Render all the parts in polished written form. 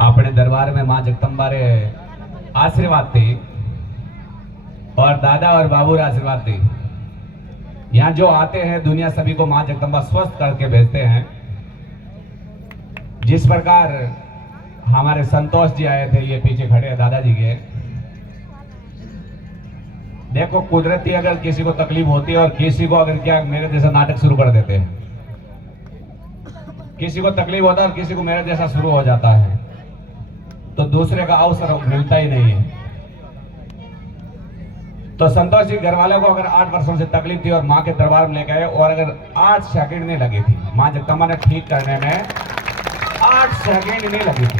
अपने दरबार में माँ जगदम्बा रे आशीर्वाद थी और दादा और बाबू रे आशीर्वाद थी। यहाँ जो आते हैं दुनिया सभी को माँ जगदम्बा स्वस्थ करके भेजते हैं। जिस प्रकार हमारे संतोष जी आए थे, ये पीछे खड़े हैं दादाजी के। देखो कुदरती अगर किसी को तकलीफ होती है और किसी को अगर क्या मेरे जैसा नाटक शुरू कर देते हैं, किसी को तकलीफ होता है और किसी को मेरे जैसा शुरू हो जाता है, तो दूसरे का अवसर मिलता ही नहीं है। तो संतोष जी घर वालों को अगर 8 वर्षों से तकलीफ थी और माँ के दरबार में लेके आए और अगर 8 सेकंड नहीं लगी थी, माँ जगदम्बा ने ठीक करने में 8 सेकंड नहीं लगी थी,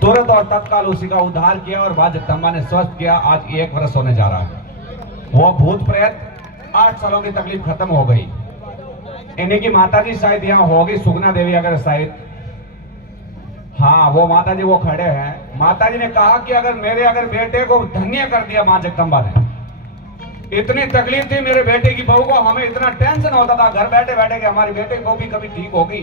तुरंत और तत्काल उसी का उद्धार किया और माँ जगदम्बा ने स्वस्थ किया। आज 1 वर्ष होने जा रहा है। वो भूत प्रेत 8 सालों की तकलीफ खत्म हो गई। इन्हीं की माता जी शायद यहाँ होगी, सुगना देवी अगर शायद, हाँ वो माता जी वो खड़े हैं। माता जी ने कहा कि अगर बेटे को धन्य कर दिया माँ जगदम्बा ने। इतनी तकलीफ थी मेरे बेटे की बहू को, हमें इतना टेंशन होता था घर बैठे बैठे कि हमारी बेटे को भी कभी ठीक होगी।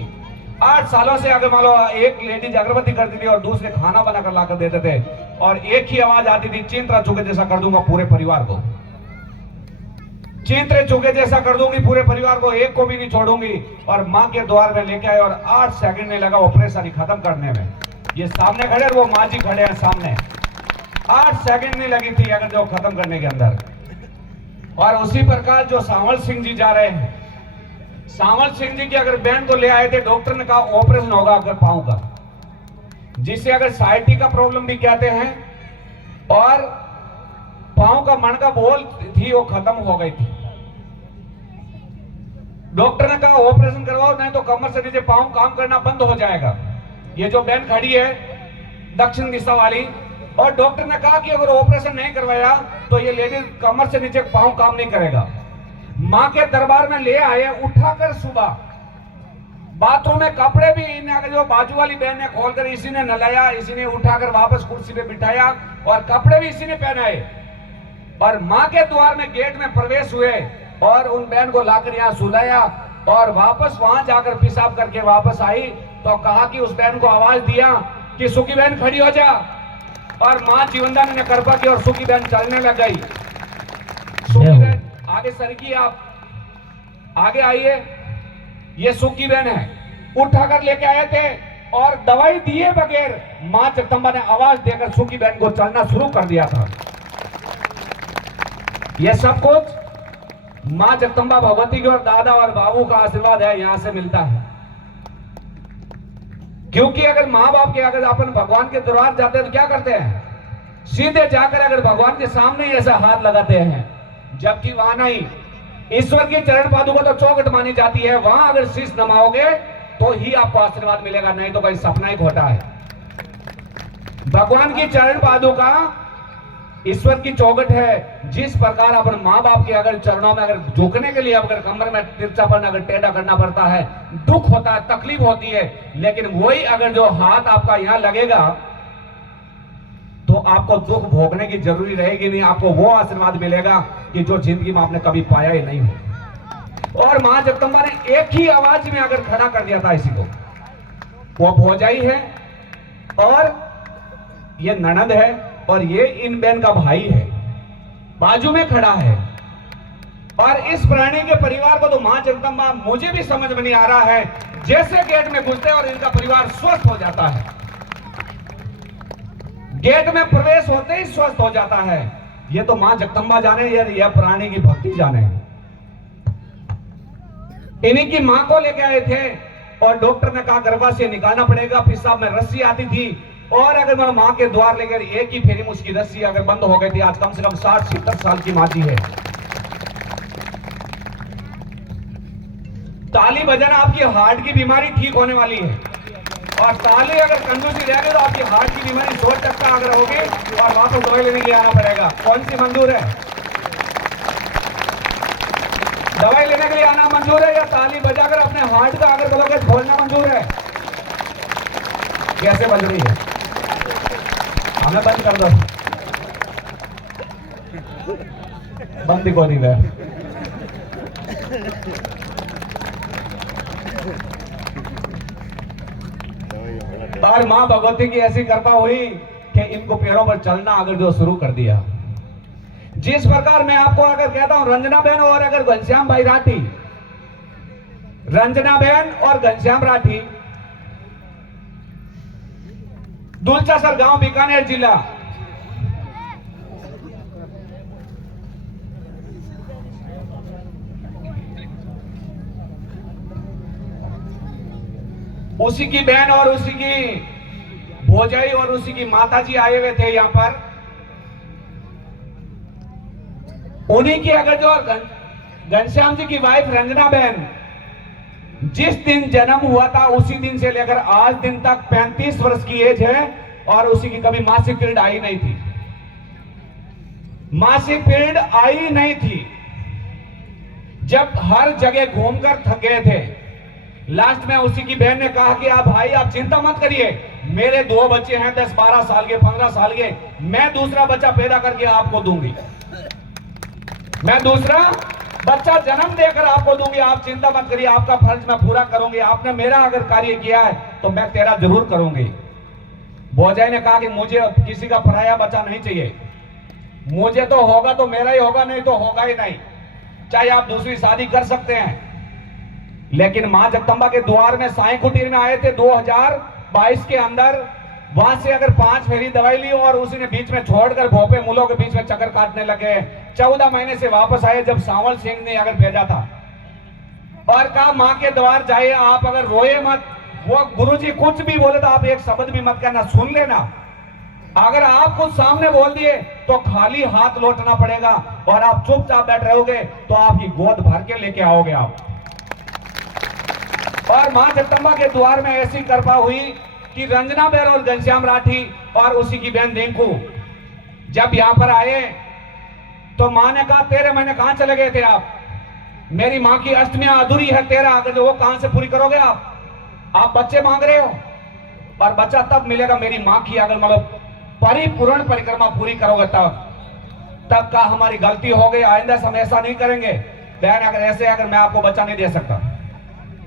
8 सालों से अगर मान लो एक लेडीज अगरबत्ती करती थी और दूसरे खाना बनाकर लाकर देते थे और एक ही आवाज आती थी, चिंतरा चुके जैसा कर दूंगा पूरे परिवार को, चिंतरे चुके जैसा कर दूंगी पूरे परिवार को, एक को भी नहीं छोड़ूंगी। और माँ के द्वार में लेके आए और 8 सेकंड नहीं लगा वो परेशानी खत्म करने में। ये सामने खड़े और वो माँ जी खड़े हैं सामने, 8 सेकंड नहीं लगी थी अगर जो खत्म करने के अंदर। और उसी प्रकार जो सांवल सिंह जी जा रहे हैं, सांवल सिंह जी की अगर बहन को ले आए थे, डॉक्टर ने कहा ऑपरेशन होगा अगर पांव का, जिससे अगर साइटी का प्रॉब्लम भी कहते हैं, और पांव का मणका बोल थी वो खत्म हो गई थी। डॉक्टर ने कहा ऑपरेशन करवाओ, नहीं तो कमर से नीचे पांव काम करना बंद हो जाएगा। ये जो बहन खड़ी है दक्षिण दिशा वाली, और डॉक्टर ने कहा कि अगर ऑपरेशन नहीं करवाया तो ये लेडीज कमर से नीचे पांव काम नहीं करेगा। मां के दरबार में ले आए, उठाकर सुबह बाथरूम में कपड़े भी इन्हें जो बाजू वाली बहन ने खोलकर इसी ने नलाया, इसी ने उठाकर वापस कुर्सी पे बिठाया और कपड़े भी इसी ने पहनाए और मां के द्वार में गेट में प्रवेश हुए और उन बहन को लाकर यहाँ सुलाया और वापस वहां जाकर पेशाब करके वापस आई। तो कहा कि उस बहन को आवाज दिया कि सुखी बहन खड़ी हो जा, और मां जीवनदानी ने कृपा की और सुखी बहन चलने लग गई। सुखी बहन आगे सरकी, आप आगे आइए। ये सुखी बहन है, उठाकर लेके आए थे और दवाई दिए बगैर मां जगदम्बा ने आवाज देकर सुखी बहन को चलना शुरू कर दिया था। यह सब कुछ मां जगदम्बा भगवती की और दादा और बाबू का आशीर्वाद है, यहां से मिलता है। क्योंकि अगर मां बाप के अगर अपन भगवान के दरबार जाते हैं तो क्या करते हैं, सीधे जाकर अगर भगवान के सामने ऐसा हाथ लगाते हैं, जबकि वहां नहीं, ईश्वर की चरण पादुका तो चौखट मानी जाती है, वहां अगर शीश नमाओगे तो ही आपको आशीर्वाद मिलेगा, नहीं तो भाई सपना ही खोटा है। भगवान की चरण पादुका ईश्वर की चौखट है। जिस प्रकार अपन माँ बाप के अगर चरणों में अगर झुकने के लिए अगर कमर में तिरछापन अगर टेढ़ा करना पड़ता है, दुख होता है, तकलीफ होती है, लेकिन वही अगर जो हाथ आपका यहां लगेगा तो आपको दुख भोगने की जरूरी रहेगी नहीं, आपको वो आशीर्वाद मिलेगा कि जो जिंदगी में आपने कभी पाया ही नहीं हो। और मां जगदम्बा ने एक ही आवाज में अगर खड़ा कर दिया था इसी को, वो भौजाई है और ये ननद है और ये इन बहन का भाई है, बाजू में खड़ा है। और इस प्राणी के परिवार को तो मां जगदम्बा मुझे भी समझ में नहीं आ रहा है, जैसे गेट में घुसते और इनका परिवार स्वस्थ हो जाता है, गेट में प्रवेश होते ही स्वस्थ हो जाता है। ये तो मां जगदम्बा जाने, यह प्राणी की भक्ति जाने। इन्हीं की मां को लेके आए थे और डॉक्टर ने कहा गर्भाशय से निकालना पड़ेगा, पेशाब में रस्सी आती थी और अगर मैं मां के द्वार लेकर एक ही फेरी में उसकी रस्सी अगर बंद हो गई थी। आज कम से कम 60-70 साल की मां जी है। ताली बजाना आपकी हार्ट की बीमारी ठीक होने वाली है, और ताली अगर कंजूसी रह गई तो आपकी हार्ट की बीमारी 100% अगर होगी और वापस दवाई लेने के लिए आना पड़ेगा। कौन सी मंजूर है, दवाई लेने के लिए आना मंजूर है या ताली बजाकर अपने हार्ट का अगर बोलोगे खोलना मंजूर है? कैसे बज रही है, हमें बंद कर दो, बंद को नहीं है। और मां भगवती की ऐसी कृपा हुई कि इनको पैरों पर चलना अगर जो शुरू कर दिया। जिस प्रकार मैं आपको अगर कहता हूं रंजना बहन और अगर घनश्याम भाई राठी, रंजना बहन और घनश्याम राठी, दुलचासर गांव, बीकानेर जिला। उसी की बहन और उसी की भोजाई और उसी की माताजी आए हुए थे यहां पर। उन्हीं की अगर जो घनश्याम जी की वाइफ रंजना बहन, जिस दिन जन्म हुआ था उसी दिन से लेकर आज दिन तक 35 वर्ष की एज है और उसी की कभी मासिक पीरियड आई नहीं थी। मासिक पीरियड आई नहीं थी। जब हर जगह घूमकर थक गए थे, लास्ट में उसी की बहन ने कहा कि आप भाई आप चिंता मत करिए, मेरे 2 बच्चे हैं 10-12 साल के, 15 साल के, मैं दूसरा बच्चा पैदा करके आपको दूंगी, मैं दूसरा बच्चा जन्म देकर आपको दूंगी, आप चिंता मत करिए, आपका फर्ज मैं पूरा करूंगी, आपने मेरा अगर कार्य किया है तो मैं तेरा जरूर करूंगी। भोजाई ने कहा कि मुझे किसी का पराया बच्चा नहीं चाहिए, मुझे तो होगा तो मेरा ही होगा, नहीं तो होगा ही नहीं, चाहे आप दूसरी शादी कर सकते हैं। लेकिन मां जगदंबा के द्वार में साईं कुटीर में आए थे 2022 के अंदर, वहां से अगर 5 फेरी दवाई ली और उसी ने बीच में छोड़कर भोपे मूलों के बीच में चक्कर काटने लगे। 14 महीने से वापस आए जब सांवल सिंह ने अगर भेजा था और कहा मां के द्वार जाइए, आप अगर रोए मत, वो गुरुजी कुछ भी बोले तो आप एक शब्द भी मत कहना, सुन लेना, अगर आप कुछ सामने बोल दिए तो खाली हाथ लौटना पड़ेगा और आप चुपचाप बैठ रहोगे तो आपकी गोद भर के लेके आओगे आप। और मां जगदंबा के द्वार में ऐसी कृपा हुई कि रंजना बहन और घनश्याम राठी और उसी की बहन रिंकू जब यहां पर आए तो मां ने कहा 13 महीने कहां चले गए थे आप, मेरी मां की अष्टमियां अधूरी है 13, अगर वो कहां से पूरी करोगे आप बच्चे मांग रहे हो और बच्चा तब मिलेगा मेरी मां की अगर मतलब परिपूर्ण परिक्रमा पूरी करोगे तब का हमारी गलती हो गई, आइंदा हम ऐसा नहीं करेंगे। बहन अगर ऐसे अगर मैं आपको बच्चा नहीं दे सकता,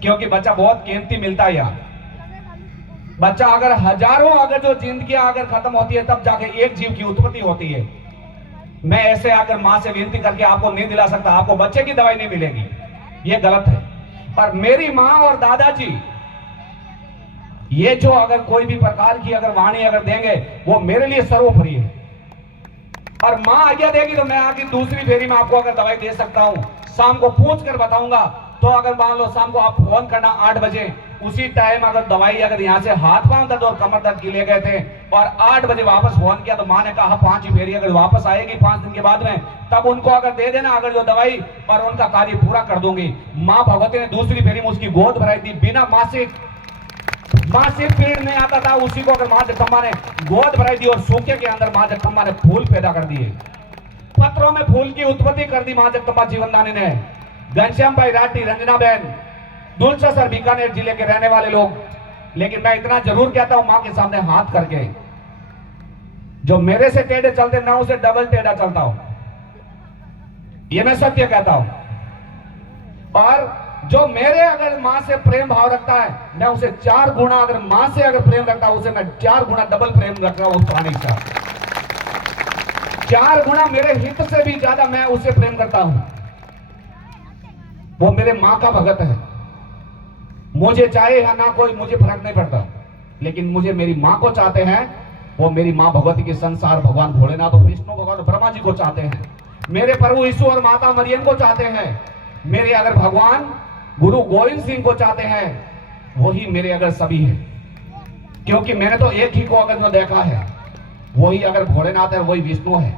क्योंकि बच्चा बहुत कीमती मिलता है यहाँ। बच्चा अगर हजारों अगर जो जिंदगियां अगर खत्म होती है तब जाके एक जीव की उत्पत्ति होती है। मैं ऐसे आकर मां से विनती करके आपको नहीं दिला सकता, आपको बच्चे की दवाई नहीं मिलेगी, ये गलत है। और मेरी मां और दादाजी ये जो अगर कोई भी प्रकार की अगर वाणी अगर देंगे वो मेरे लिए सर्वोपरि है। और मां आज्ञा देगी तो मैं आगे दूसरी फेरी में आपको अगर दवाई दे सकता हूं, शाम को पूछ कर बताऊंगा। तो अगर मान लो शाम को आप फोन करना 8 बजे, उसी टाइम अगर दवाई अगर यहाँ से हाथ पांव दर्द और कमर दर्द की ले गए थे और 8 बजे वापस फोन किया तो मां ने कहा 5 फेरी अगर वापस आएगी 5 दिन के बाद में, तब उनको अगर दे देना अगर जो दवाई और उनका कार्य पूरा कर दूंगी। मां भगवती ने दूसरी फेरी में उसकी गोद भराई थी, बिना मासिक पीरियड नहीं आता था, उसी को अगर मां जगदंबा ने गोद भराई दी और सूखे के अंदर मां जगदंबा ने फूल पैदा कर दिए, पत्रों में फूल की उत्पत्ति कर दी मां जगदंबा जीवनदानी ने। घनश्याम भाई राठी, रंजना बहन, दुलचासर बीकानेर जिले के रहने वाले लोग, लेकिन मैं इतना जरूर कहता हूं मां के सामने हाथ करके, जो मेरे से टेढ़े चलते मैं उसे डबल टेढ़ा चलता हूं, ये मैं सत्य कहता हूं। और जो मेरे अगर मां से प्रेम भाव रखता है मैं उसे 4 गुना, अगर मां से अगर प्रेम रखता हूं उसे मैं 4 गुना डबल प्रेम रख रहा हूं प्राणी का, 4 गुना मेरे हित से भी ज्यादा मैं उसे प्रेम करता हूं। वो मेरे मां का भगत है, मुझे चाहे या ना कोई मुझे फर्क नहीं पड़ता, लेकिन मुझे मेरी मां को चाहते हैं। वो मेरी मां भगवती के संसार भगवान भोलेनाथ और विष्णु भगवान ब्रह्मा जी को चाहते हैं, मेरे प्रभु यीशु और माता मरियम को चाहते हैं, मेरे अगर भगवान गुरु गोविंद सिंह को चाहते हैं, वही मेरे अगर सभी हैं। क्योंकि मैंने तो एक ही को अगर जो देखा है, वही अगर भोलेनाथ है, वही विष्णु है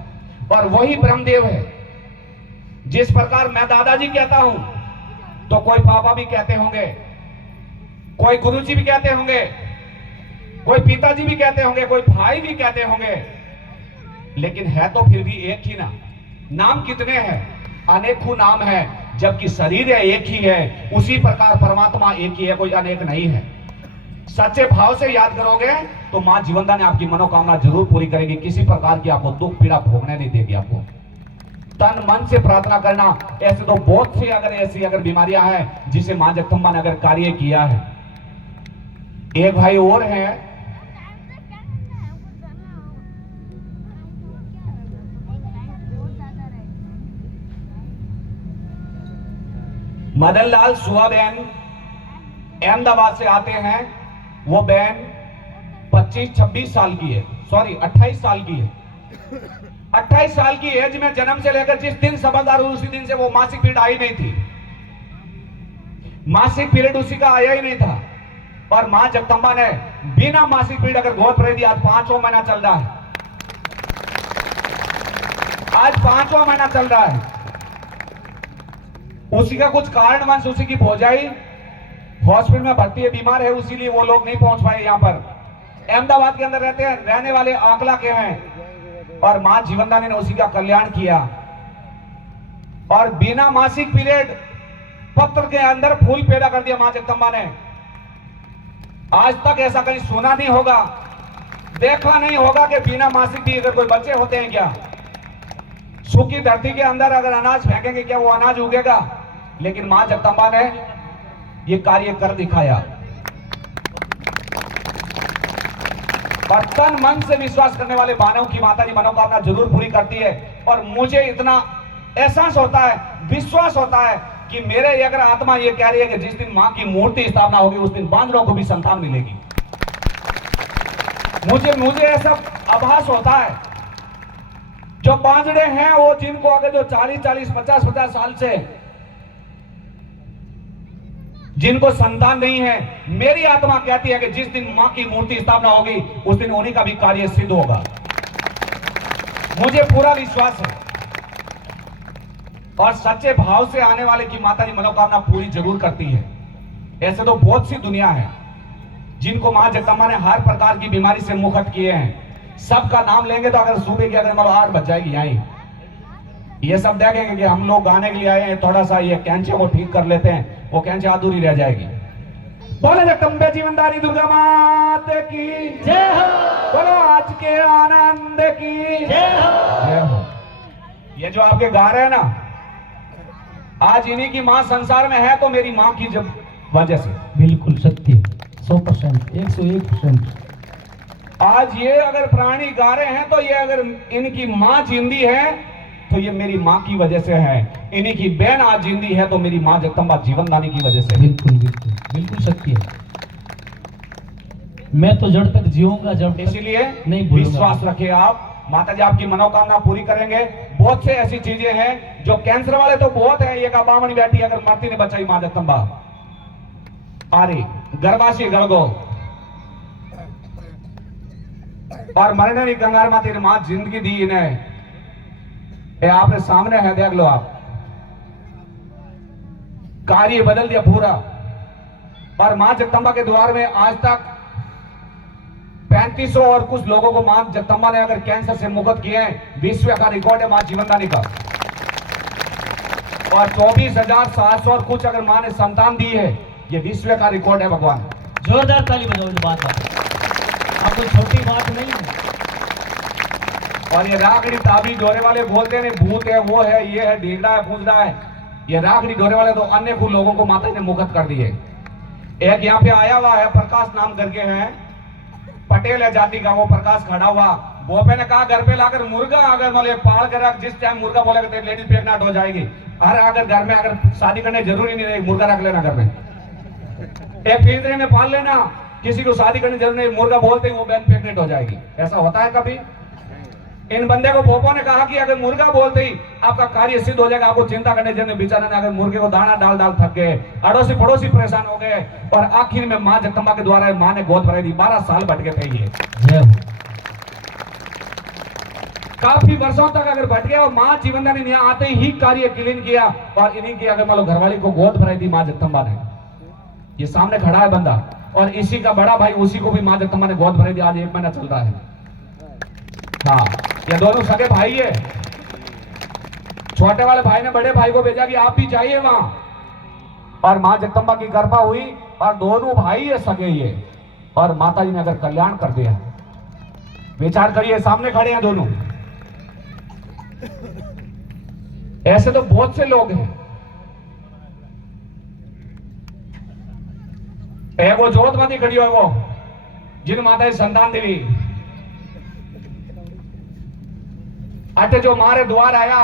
और वही ब्रह्मदेव है। जिस प्रकार मैं दादाजी कहता हूं तो कोई पापा भी कहते होंगे, कोई गुरुजी भी कहते होंगे, कोई पिताजी भी कहते होंगे, कोई भाई भी कहते होंगे, लेकिन है तो फिर भी एक ही ना। नाम कितने हैं? अनेकों नाम है, जबकि शरीर एक ही है। उसी प्रकार परमात्मा एक ही है, कोई अनेक नहीं है। सच्चे भाव से याद करोगे तो मां जीवनदानी आपकी मनोकामना जरूर पूरी करेगी, किसी प्रकार की आपको दुख पीड़ा भोगने नहीं देगी। आपको तन मन से प्रार्थना करना। ऐसे तो बहुत सी अगर ऐसी अगर बीमारियां हैं जिसे मां जगदंबा ने अगर कार्य किया है। एक भाई और है मदन लाल सुहा बहन अहमदाबाद से आते हैं। वो बहन 25-26 साल की है, सॉरी 28 साल की है। 28 साल की एज में जन्म से लेकर जिस दिन समझदार हुई उसी दिन से वो मासिक पीरियड आई नहीं थी। मासिक पीरियड उसी का आया ही नहीं था। और मां जगदंबा ने बिना मासिक पीरियड अगर गोद भराई दी। आज 5वां महीना चल रहा है, आज 5वां महीना चल रहा है। उसी का कुछ कारणवश उसी की भौजाई हॉस्पिटल में भर्ती है, बीमार है, इसीलिए वो लोग नहीं पहुंच पाए यहां पर। अहमदाबाद के अंदर रहते हैं, रहने वाले आंकला के हैं। और मां जीवनदानी ने उसी का कल्याण किया। और बिना मासिक पीरियड पत्र के अंदर फूल पैदा कर दिया मां जगदंबा ने। आज तक ऐसा कहीं सुना नहीं होगा, देखा नहीं होगा कि बिना मासिक भी अगर कोई बच्चे होते हैं क्या। सूखी धरती के अंदर अगर अनाज फेंकेंगे क्या वो अनाज उगेगा? लेकिन मां जगदंबा ने ये कार्य कर दिखाया। और तन मन से विश्वास करने वाले मानव की माता जी मनोकामना जरूर पूरी करती है। और मुझे इतना एहसास होता है, विश्वास होता है कि मेरे अगर आत्मा ये कह रही है कि जिस दिन मां की मूर्ति स्थापना होगी उस दिन बांदरों को भी संतान मिलेगी। मुझे ऐसा आभास होता है। जो बांझड़े हैं वो जिनको अगर जो 40-40, 50-50 साल से जिनको संतान नहीं है, मेरी आत्मा कहती है कि जिस दिन मां की मूर्ति स्थापना होगी उस दिन उन्हीं का भी कार्य सिद्ध होगा। मुझे पूरा विश्वास है। और सच्चे भाव से आने वाले की माता जी मनोकामना पूरी जरूर करती है। ऐसे तो बहुत सी दुनिया है जिनको मां जगदंबा ने हर प्रकार की बीमारी से मुक्त किए हैं। सबका नाम लेंगे तो अगर सुबह की अगर 8 बज जाएगी यहीं। ये सब देखेंगे कि हम लोग गाने के लिए आए हैं, थोड़ा सा ये कैंचे को ठीक कर लेते हैं, वो कैंचे अधूरी रह जाएगी। बोले जगदंबे जीवनदारी दुर्गा मात की जय हो। बोलो आज के आनंद की जय हो। ये जो आपके गा रहे हैं ना, आज इन्हीं की मां संसार में है तो मेरी मां की जब वजह से। बिल्कुल सत्य, 100%, 101%। आज ये अगर प्राणी गा रहे हैं तो ये अगर इनकी मां जिंदी है तो ये मेरी मां की वजह से है। इन्हीं की बहन आज जिंदी है तो मेरी मां जगदंबा जीवनदानी की वजह से। बिल्कुल बिल्कुल बिल्कुल सत्य। मैं तो जड़ तक जीऊंगा जब इसीलिए नहीं भूलूंगा। विश्वास रखे आप, माता जी आपकी मनोकामना पूरी करेंगे। बहुत से ऐसी चीजें हैं जो कैंसर वाले तो बहुत है, ये का बामणी बैठी अगर मरती ने बचाई मां जगदंबा। आरी गर्भाशी गड़गो और मरने की कंगार माती ने मां जिंदगी दी इन्हें। ये आपने सामने है, देख लो आप। कार्य बदल दिया पूरा। और मां जगदंबा के द्वार में आज तक 3500 और कुछ लोगों को मां जगदंबा ने अगर कैंसर से मुक्त किए हैं। विश्व का रिकॉर्ड है मां जीवनदानी का। और 24,700 और कुछ अगर मां ने संतान दी है, ये विश्व का रिकॉर्ड है। भगवान जोरदार ताली बजाओ इस बात पर। अब कोई छोटी बात नहीं है। और ये राखड़ी ताबी डोरे वाले बोलते हैं भूत है, वो है, ये है, ढीगड़ा है, पूछना है। ये राखड़ी डोरे वाले तो अन्य कुछ लोगों को माता ने मुक्त कर दिए। एक यहाँ पे आया हुआ है, प्रकाश नाम करके है, पटेल है जाति का, वो प्रकाश खड़ा हुआ। बोपे ने कहा घर पे लाकर मुर्गा अगर मतलब पाल कर रख, जिस टाइम मुर्गा बोलेगा तो लेडीज प्रेग्नेंट हो जाएगी। हर अगर घर में अगर शादी करने जरूरी नहीं रहेगी, मुर्गा रख लेना घर में, एक पिंजरे में पाल लेना। किसी को शादी करने जरूरी नहीं, मुर्गा बोलते ही वो बहन प्रेग्नेंट हो जाएगी। ऐसा होता है कभी? इन बंदे को पोपो ने कहा कि अगर मुर्गा बोलते ही आपका कार्य सिद्ध हो जाएगा, आपको चिंता करने जरूरी। बेचारा ने अगर मुर्गे को दाना डाल डाल थक गए, अड़ोसी पड़ोसी परेशान हो गए। और आखिर में मां जगदंबा के द्वारा मां ने गोद भराई दी। 12 साल भटके थे ये, काफी वर्षों तक अगर भटके। और मां जीवनदानी ने यहाँ आते ही कार्य क्लीन किया। और इन्हीं की अगर मान लो घरवाली को गोद भराई दी मां जगदंबा ने। ये सामने खड़ा है बंदा, और इसी का बड़ा भाई, उसी को भी मां जगदंबा ने गोद भराई दी। आज 1 महीना चल रहा है। हाँ, ये दोनों सगे भाई है। छोटे वाले भाई ने बड़े भाई को भेजा कि आप भी जाइए वहां। और मां जगदंबा की कृपा हुई और दोनों भाई है सगे ये। और माता जी ने अगर कल्याण कर दिया। विचार करिए, सामने खड़े हैं दोनों। ऐसे तो बहुत से लोग हैं। एक वो जोतमती खड़ी हो, वो जिन माता जी संतान देवी अटे जो मारे द्वार आया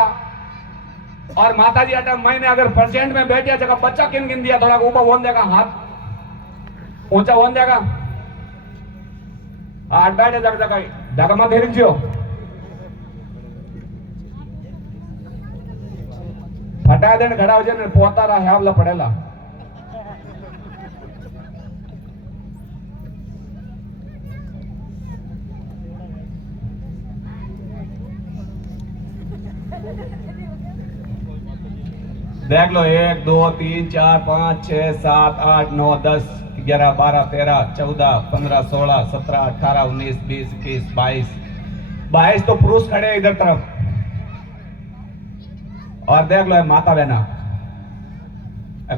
और माता जी अटल मैंने अगर परसेंट में बैठिया जगह बच्चा किन गिन दिया थोड़ा ऊपर बोन देगा, हाथ ऊंचा बोन देगा, आठ बैठे जगह जगह ढाका मत हेरिंग जियो फटा देने खड़ा हो जाए पोता रहा है आवला पड़ेला। देख लो 1 2 3 4 5 6 7 8 9 10 11 12 13 14 15 16 17 18 19 20 21 22 तो पुरुष खड़े इधर तरफ। और देख लो माता बहना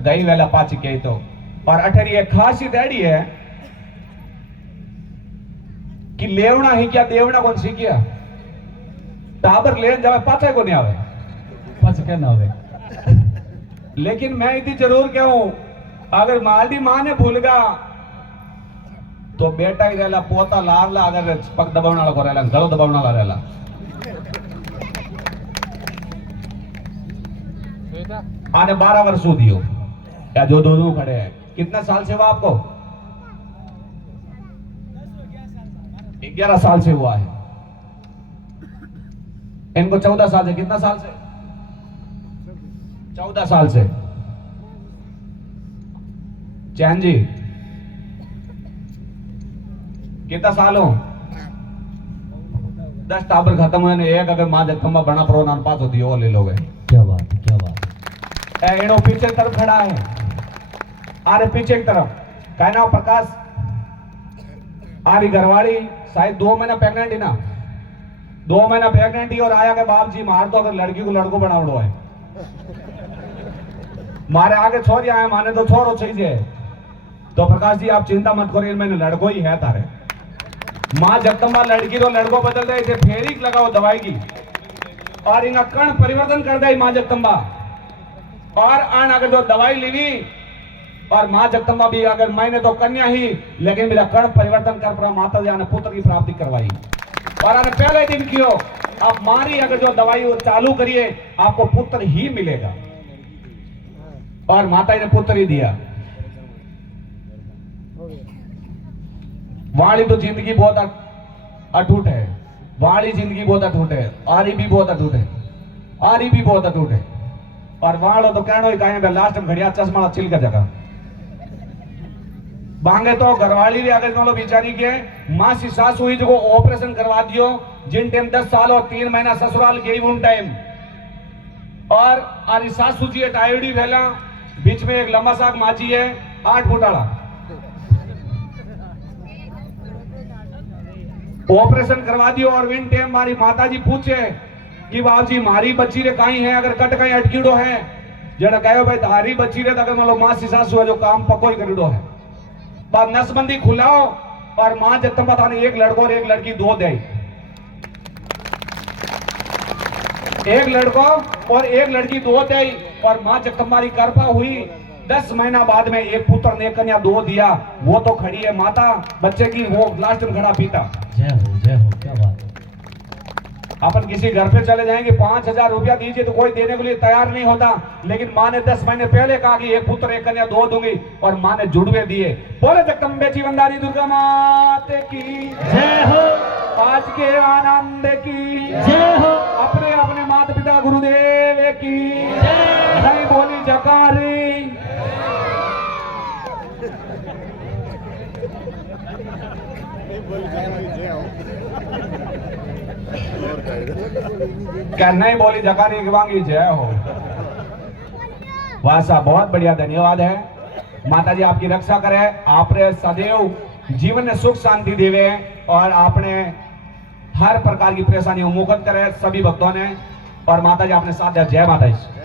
गई वेला पाची के तो। और अठरी एक खासी डैडी है कि लेवना ही क्या देवना कौन सीखिया टाबर लेन जावे पाचा को नहीं आवे पाचा क्या ना होवे। लेकिन मैं इतनी जरूर कहूं अगर मालदी मां ने भूलगा तो बेटा ही रहला पोता लारला अगर पग दबावना वाला को रहला गलो दबावना वाला रहला। आने 12 वर्ष हो दियो या जो दोनों खड़े हैं। कितने साल से हुआ आपको? 11 साल से हुआ है। इनको 14 साल से। कितना साल से? 14 साल से। चैन जी कितना साल हो? 10 टाबर खत्म हुए ने एक अगर मां जगदम्बा बना प्रो नाम पास होती है वो ले लोगे। क्या बात है, क्या बात है। एनो पीछे तरफ खड़ा है, अरे पीछे की तरफ कहना प्रकाश आरी घरवाली शायद 2 महीना प्रेग्नेंट ही ना, 2 महीना प्रेग्नेंट ही और आया के बाप जी मार दो अगर लड़की को लड़को बनावड़ो है मारे आगे छोरी आए माने तो छोरो चाहिए। तो प्रकाश जी आप चिंता मत करिए मैंने लड़को ही है तारे। मां जगदम्बा लड़की तो लड़को बदल दे इसे फेरी लगाओ दवाई की और इनका कण परिवर्तन कर दे मां जगदम्बा। और आन अगर जो दवाई लीवी और मां जगदम्बा भी अगर मैंने तो कन्या ही लेकिन मेरा कर्ण परिवर्तन कर पड़ा माता जी ने पुत्र की प्राप्ति करवाई। और आने पहले दिन क्यों आप मारी अगर जो दवाई वो चालू करिए आपको पुत्र ही मिलेगा। और माता जी ने पुत्र ही दिया। वाली तो जिंदगी बहुत अटूट है, वाली जिंदगी बहुत अटूट है, आरी भी बहुत अटूट है, आरी भी बहुत अटूट है। और वालो तो कहना ही कहें लास्ट में घड़िया चश्मा चिल का जगह बांगे तो घरवाली भी अगर लो बिचारी के मां सी सास हुई जो ऑपरेशन करवा दियो जिन टाइम 10 साल और 3 महीना ससुराल गई उन टाइम। और आरी सासू जी टायर्डी फैला बीच में एक लंबा साग माची है 8 फुटाला ऑपरेशन करवा दियो। और विन टाइम मारी माता जी पूछे कि बाबू जी मारी बच्ची रे कहीं है अगर कट कहीं अटकीड़ो है जरा कहो भाई धारी बच्ची रे अगर मतलब मां सी सासू है जो काम पको ही करीडो है बात नसबंदी खुलाओ। और मां जगदम्बा था एक लड़को और एक लड़की 2 दे, एक लड़को और एक लड़की 2 दे। और मां जगदम्बा की कृपा हुई 10 महीना बाद में एक पुत्र ने कन्या 2 दिया। वो तो खड़ी है माता बच्चे की वो लास्ट में खड़ा पीता। जय हो क्या बात है। अपन किसी घर पे चले जाएंगे 5000 रुपया दीजिए तो कोई देने के लिए तैयार नहीं होता। लेकिन मां ने 10 महीने पहले कहा कि एक पुत्र एक कन्या 2 दूंगी और मां ने जुड़वे दिए। बोले जगदम्बे जीवनदारी दुर्गा माते की जय हो, आज के आनंद की जय हो, अपने अपने माता पिता गुरुदेव की नहीं बोली जकारी। क्या नहीं बोली जकारी वांगी जय हो। वाह साहब बहुत बढ़िया धन्यवाद है। माता जी आपकी रक्षा करे, आपने सदैव जीवन में सुख शांति देवे और आपने हर प्रकार की परेशानियों मुक्त करे सभी भक्तों ने। और माता जी आपने साथ दिया। जय माता जी।